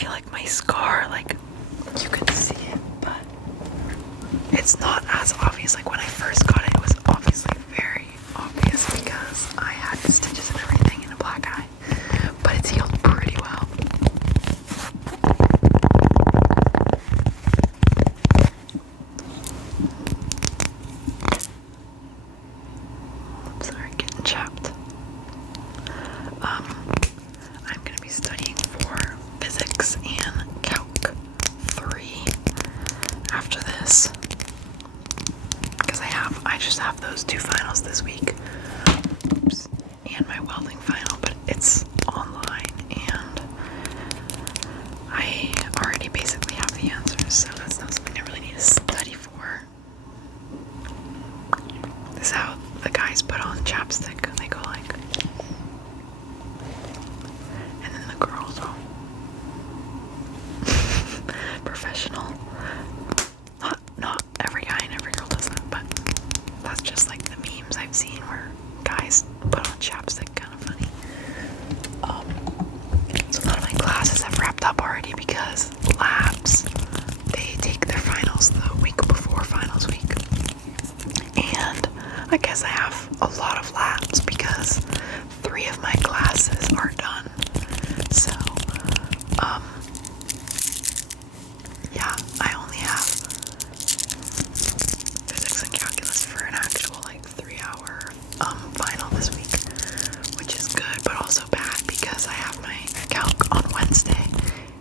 feel like my scar, like, you can see it, but it's not as obvious. Like, when I first got it, it was obviously very obvious because I had the stitches and everything in a black eye, but it's healed pretty well. Sorry, getting chapped. I'm gonna be studying for physics and calc 3 after this, because I just have those 2 finals this week. Oops. And my welding final, but it's online and I already basically have the answers, so that's not something I really need to study for. This is how the guys put on chapstick. They go like, and then the girls go professional. Not every guy and every girl does that, but that's just like the memes I've seen where guys put on chapstick. Kind of funny. So a lot of my classes have wrapped up already because labs, they take their finals the week before finals week. And I guess I have a lot of labs because 3 of my classes are done. So, yeah, I only have physics and calculus for an actual like 3-hour final this week, which is good but also bad because I have my calc on Wednesday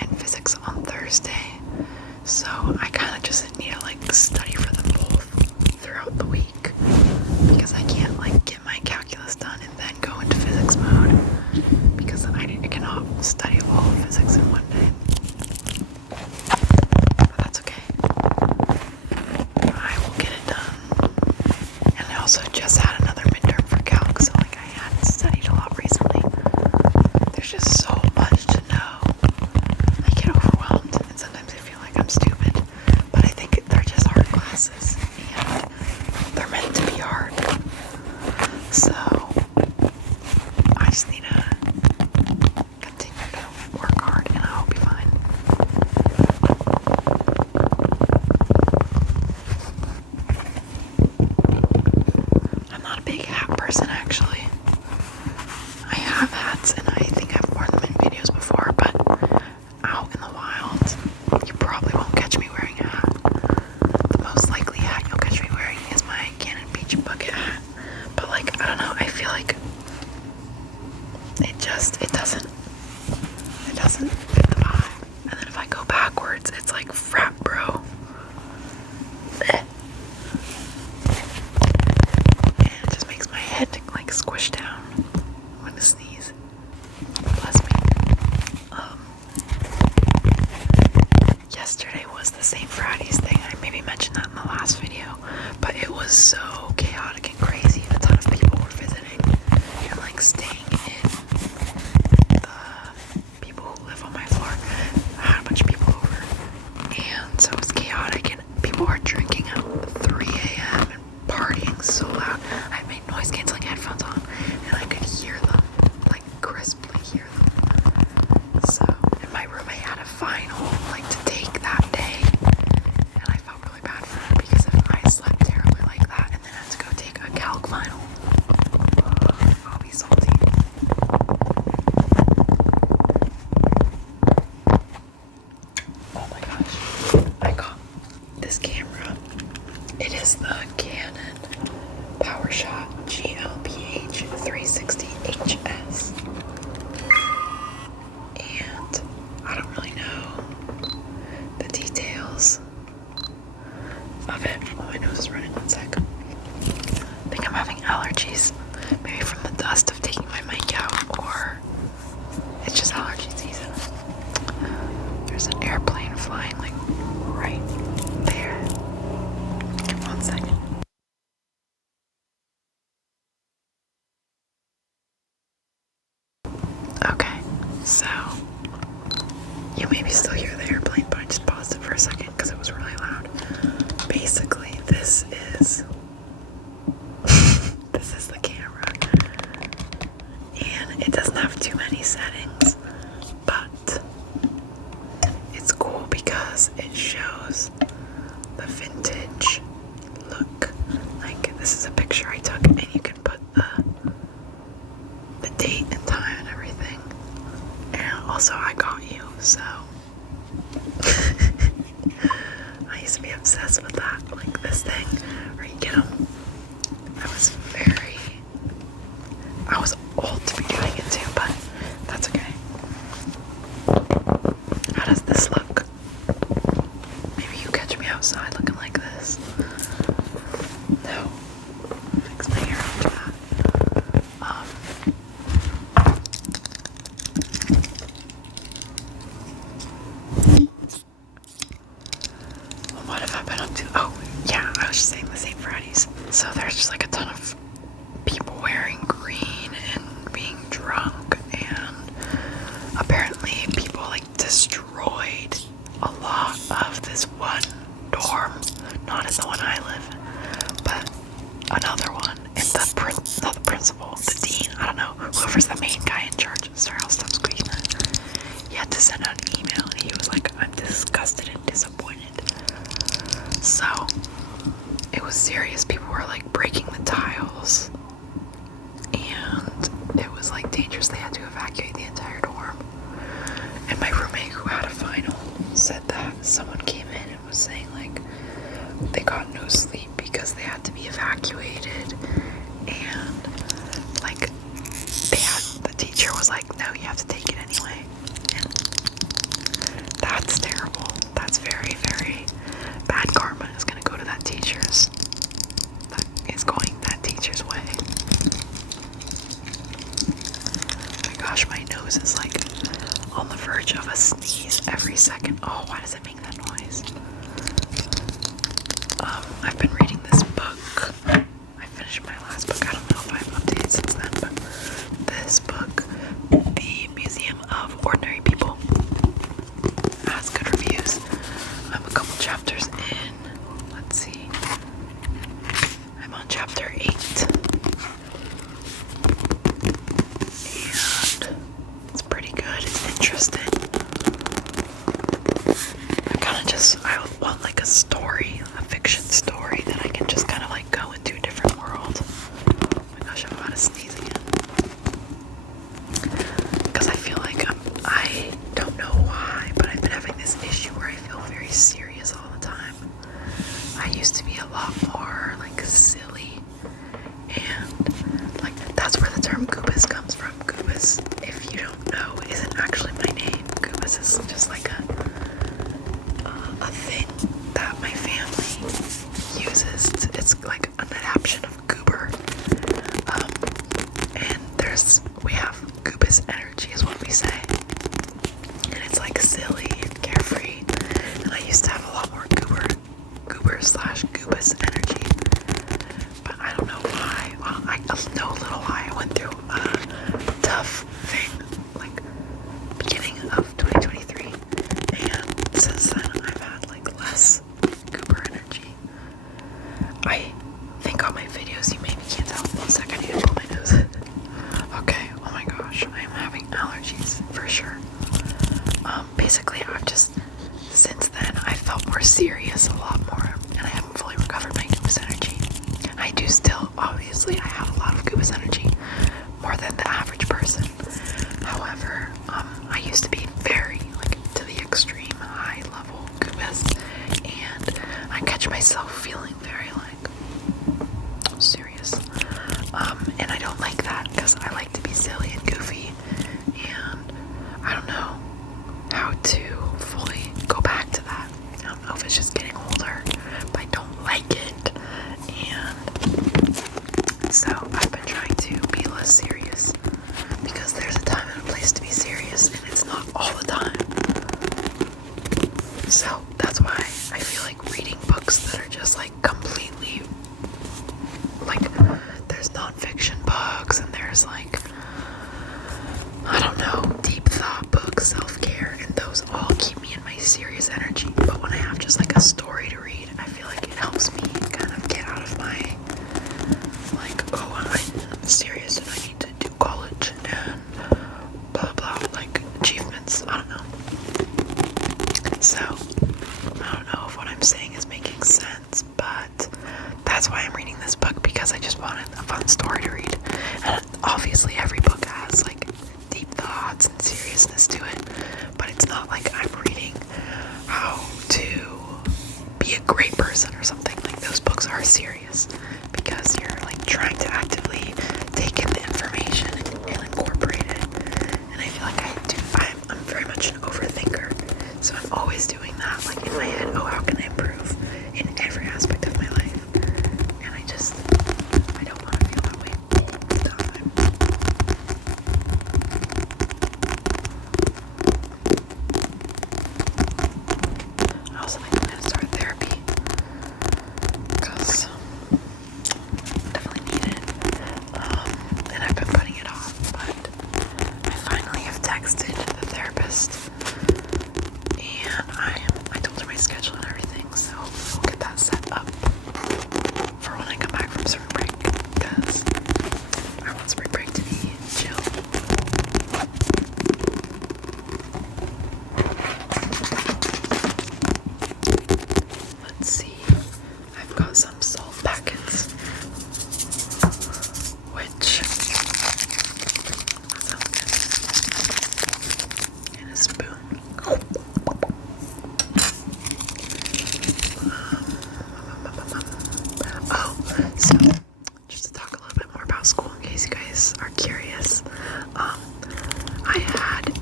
and physics on Thursday. So I kind of just need to like study for them both throughout the week because I can't like get my calculus done and then go into physics mode because I cannot study all of physics in one day. But that's okay. I will get it done. And I also just had another midterm for calc, so like I hadn't studied a lot recently. There's just so much to know. I get overwhelmed and sometimes I feel like I'm stupid, but I think they're just hard classes and they're meant to be hard. So I just need to continue to work hard and I'll be fine. I'm not a big hat person actually. I have hats and I think I've worn them in videos before, but out in the wild, you probably won't catch me wearing a hat. The most likely hat you'll catch me wearing is my Cannon Beach bucket hat. But like, I don't know, I feel like it doesn't fit the vibe. And then if I go backwards, it's like frat bro. And it just makes my head like squish down when I sneeze. Bless me. Yesterday was the St. Friday's thing. I maybe mentioned that in the last video, but it was so chaotic and crazy. A ton of people were visiting and like staying in. The people who live on my floor, I had a bunch of people over, and so it was chaotic and people were drinking at 3 a.m. and partying so loud. I had my noise canceling headphones on and I could hear them, like crisply hear them. So in my room I had a final like to take that day, and I felt really bad for her because if I slept terribly like that and then had to go take a calc final, I'll be salty. Oh my gosh, I got this camera. It is the Canon PowerShot GLPH 360HS. And I don't really know the details of it. Oh, my nose is running. 1 sec. I think I'm having allergies. Maybe from the dust of taking my mic out, or it's just allergy season. There's an airplane flying like right there. Give me 1 second. Okay, so you maybe still hear the airplane, but I just paused it for a second because it was really loud. Basically, this is the camera, and it doesn't have too many settings, but because it shows the vintage look. Like, this is a picture I took, and you can put the date and time and everything. And also, I got you, so I used to be obsessed with that, like this thing where you get them. I was old to be doing it too, but that's okay. How does this look? Maybe you catch me outside looking like this. No. Fix my hair after that. Well, what have I been up to? Oh, yeah, I was just saying the St. Fridays. So there's just like a ton of people wearing green and being drunk, and apparently people like destroyed a lot of this one dorm, not in the one I live in, but another one, and not the principal, the dean, I don't know, whoever's the main guy in charge. Sorry, I'll stop squeaking that. He had to send out an email, and he was like, I'm disgusted and disappointed. So it was serious. People were like breaking the tiles, and it was like dangerous. They had to evacuate the entire dorm. And my roommate, who had a final, said that someone came in and was saying like they got no sleep because they had to be evacuated, and like the teacher was like, no, you have to take it anyway. And that's terrible. That's very, very bad karma is gonna go to that teacher's way. Oh my gosh, my nose is like on the verge of a sneeze every second. Oh, why does it make that noise? I've been reading this book. I finished my last book. I don't know if I've updated since then, but this book, The Museum of Ordinary People, has good reviews. I'm a couple chapters in. Let's see. I'm on chapter 8. And it's pretty good. It's interesting. I want like a story, a fiction story that I can just kind of like go into a different world. Oh my gosh, I'm about to sneeze again. Because I feel like I don't know why, but I've been having this issue where I feel very serious all the time. I used to be a lot more like silly, and like that's where the term goobus comes from. Goobus, if you don't know, isn't actually my name. Goobus is just like a thing that my family uses. It's like an adaptation of goober. And we have goobus energy is what we say. And it's like silly and carefree. And I used to have a lot more goober/goobus energy. But I don't know why. Well, I know a little why. I went through a tough thing, like beginning of 2023. And since then I've had like less goober energy. I think on my videos you maybe can't tell. 1 second, I need to blow my nose. Okay, oh my gosh, I am having allergies for sure. Basically since then I felt more serious a lot more, and I haven't fully recovered my goobus energy. I do still, obviously, I have a lot of goobus energy, more than the average person. However, I used to be very, like, to the extreme high level goobus, and I catch myself feeling very, like, serious. And I don't like that, because I like to be silly and goofy, and I don't know how to fully go back to that. I don't know if it's just getting older, but I don't like it. And so I've been trying to be less serious, because there's a time and a place to be serious, and it's not all the time. So that's why I feel like reading books that are just like completely, like, there's nonfiction books, and there's like, I don't know, deep thought books, self-care, and those all keep me in my serious energy. But when I have just like a story to read, I feel like it helps me kind of get out of my, like, oh, I'm serious and I need to do college and blah blah, like achievements, I don't know. So I'm saying is making sense, but that's why I'm reading this book, because I just wanted a fun story to read. And obviously every book has like deep thoughts and seriousness to it, but it's not like I'm reading how to be a great person or something. Like, those books are serious because you're like trying to actively take in the information and incorporate it. And I feel like I'm very much an overthinker, so I'm always doing that, like in my head, oh, how can I improve in every aspect of my life? And I don't want to feel that way all the time. I also think I'm going to start therapy, because I definitely need it, and I've been putting it off, but I finally have texted the therapist, and I told her my schedule and everything, so we'll get that set up for when I come back from spring break, because I want spring break to be chill. Let's see, I've got some salt packets, which sounds good, and a spoon. Oh, so just to talk a little bit more about school, in case you guys are curious, I had a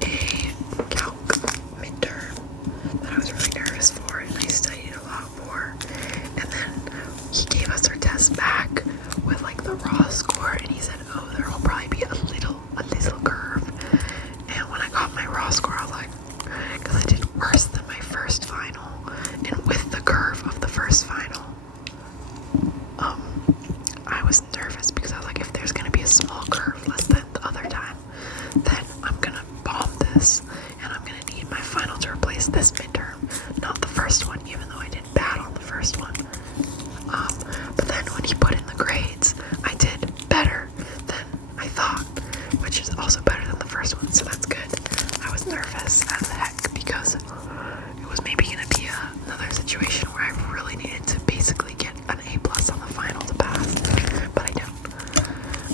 calc midterm that I was really nervous for, and I studied a lot for, and then he gave us our test back with like the raw score, and he said, oh, there will probably be a little curve. And when I got my raw score, I was like, because I did worse than my first final, and with the curve of the first final, I was nervous, because I was like, if there's gonna be a small curve less than the other time, then I'm gonna bomb this, and I'm gonna need my final to replace this midterm, not the first one, even though I did bad on the first one. But then when he put in the grades, I did better than I thought, which is also better than the first one, so that's good. I was nervous as heck, because it was maybe gonna be another situation where I really needed to basically get an A+ on the final to pass, but I don't.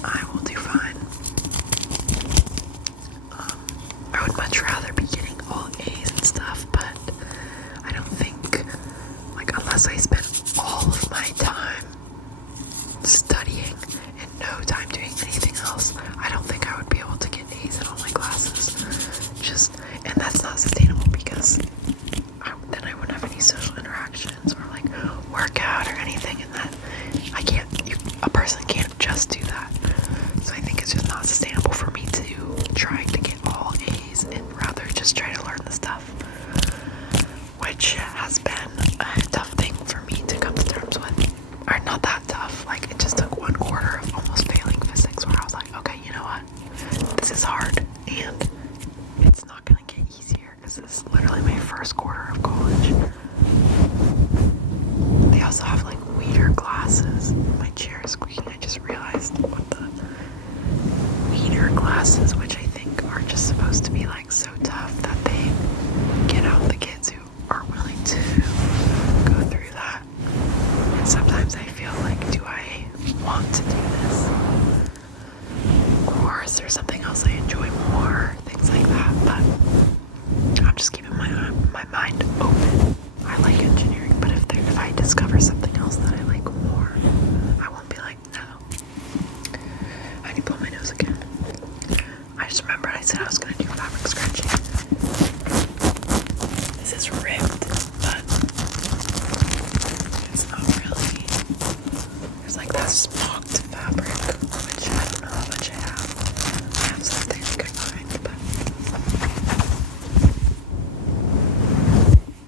I will do fine. I would much rather be getting all A's and stuff, but I don't think, like, unless I spend all of my time studying and no time doing anything else, I don't think I would be able to get A's in all my classes. And that's not sustainable, because then I wouldn't have any social interactions or like workout or anything, and that a person can't just do that. So I think it's just not sustainable for me to try to get all A's, and rather just try to learn the stuff, which has been a tough thing for me to come to terms with. Or not that tough, like it just took 1 quarter of almost failing physics where I was like, okay, you know what, this is hard, and it's not gonna get easier, because this is literally my first quarter of college. They also have like weeder classes. My chair is squeaking. I just realized what the weeder classes, which I think are just supposed to be like so tough that they get out the kids who are willing to go through that. And sometimes I feel like, do I want to do this? Or is there something else I enjoy more? Things like that. But I'm just keeping my mind open. I like engineering, but if I discover something else that I like more, I won't be like, no. I need to blow my nose again. I just remembered I said I was going to do fabric scratching. This is ripped, but it's not really. There's like that smocked fabric, which I don't know how much I have. I have something I could find, but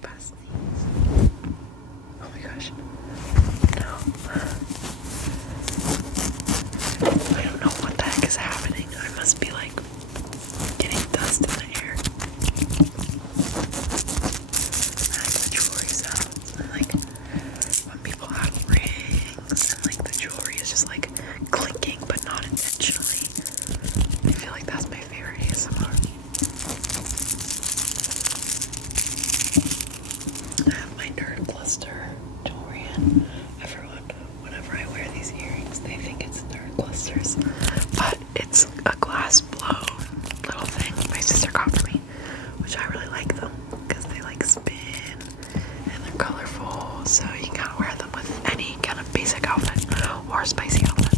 past these. Oh my gosh. No. I don't know what the heck is happening. I must be like getting dust in the air. I like the jewelry sounds. I like when people have rings and like the jewelry is just like clinking but not intentionally. I feel like that's my favorite ASMR. I have my nerd cluster Everyone, whenever I wear these earrings, they think it's nerd clusters, but it's a glass blow little thing my sister got for me, which I really like them because they like spin and they're colorful, so you can kind of wear them with any kind of basic outfit or spicy outfit.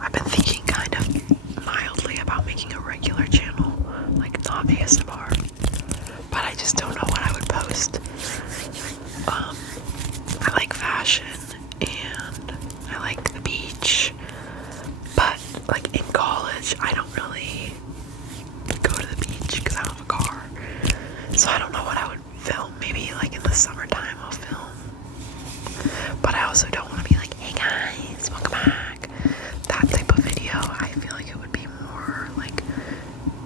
I've been thinking kind of mildly about making a regular channel, like not ASMR, but I just don't know what I would post. I like fashion and I like the beach, but like in college I don't really go to the beach because I don't have a car, so I don't know what I would film. Maybe like in the summertime I'll film, but I also don't want to be like, hey guys, welcome back, that type of video. I feel like it would be more like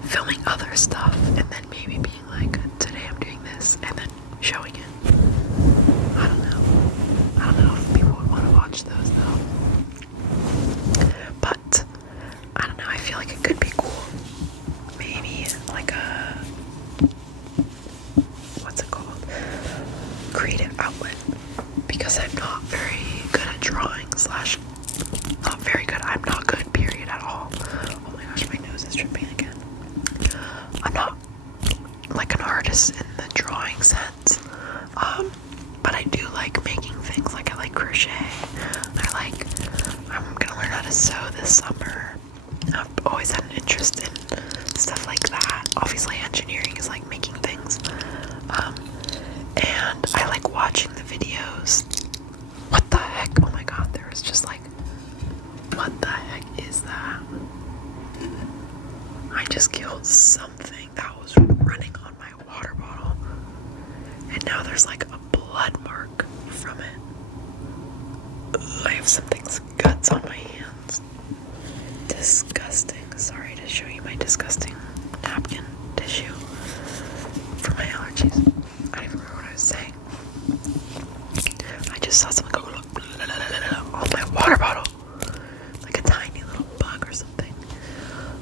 filming other stuff and then maybe being like, today I'm doing this, and then showing it. I don't know if people would want to watch those though, but I don't know, I feel like it could be cool. Maybe like a, what's it called, creative outlet, because I'm not very good at drawing slash not very good. I'm not good, period, at all. Oh my gosh, my nose is dripping again. I'm not like an artist in the drawing sense, but I do like making things. Like I like crochet. I'm gonna learn how to sew this summer. I've always had an interest in stuff like that. Obviously engineering is like making things, and I like watching the videos. What the heck? Oh my god, there was just like, what the heck is that? I just killed something that was running on my water bottle, and now there's like a blood mark from it. Ugh, I have something's guts on my hands. Disgusting. Sorry to show you my disgusting napkin tissue for my allergies. I don't even remember what I was saying. I just saw something go on my water bottle, like a tiny little bug or something,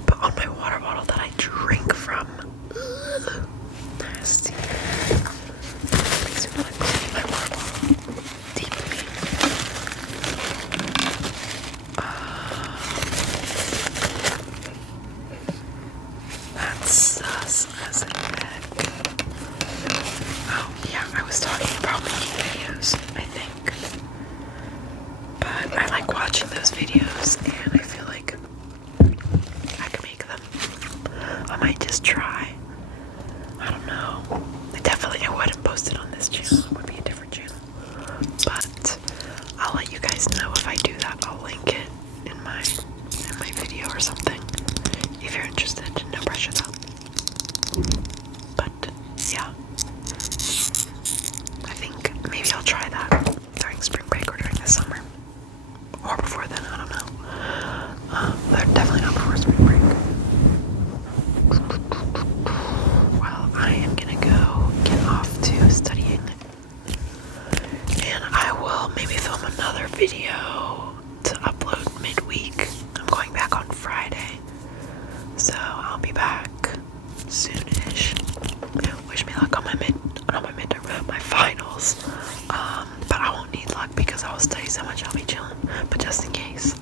but on my water bottle that I drink from. Ugh, nasty. Makes me want to clean my water bottle deeply. That's sus as heck. Oh yeah, I was talking about making videos, I think. But I like watching those videos, and I feel like I can make them. I might just try. I don't know. I wouldn't post it on this channel. It would be a different channel. But I'll let you guys know if I do that. I'll link it in my video or something. If you're interested, no pressure though. But yeah, I think maybe I'll try that during spring break or during the summer. Or before then, I don't know. But definitely not before spring break. Well, I am gonna go get off to studying. And I will maybe film another video to upload midweek. I'm going back on Friday, so I'll be back soonish. Wish me luck on my finals. But I won't need luck because I will study so much I'll be chilling. But just in case,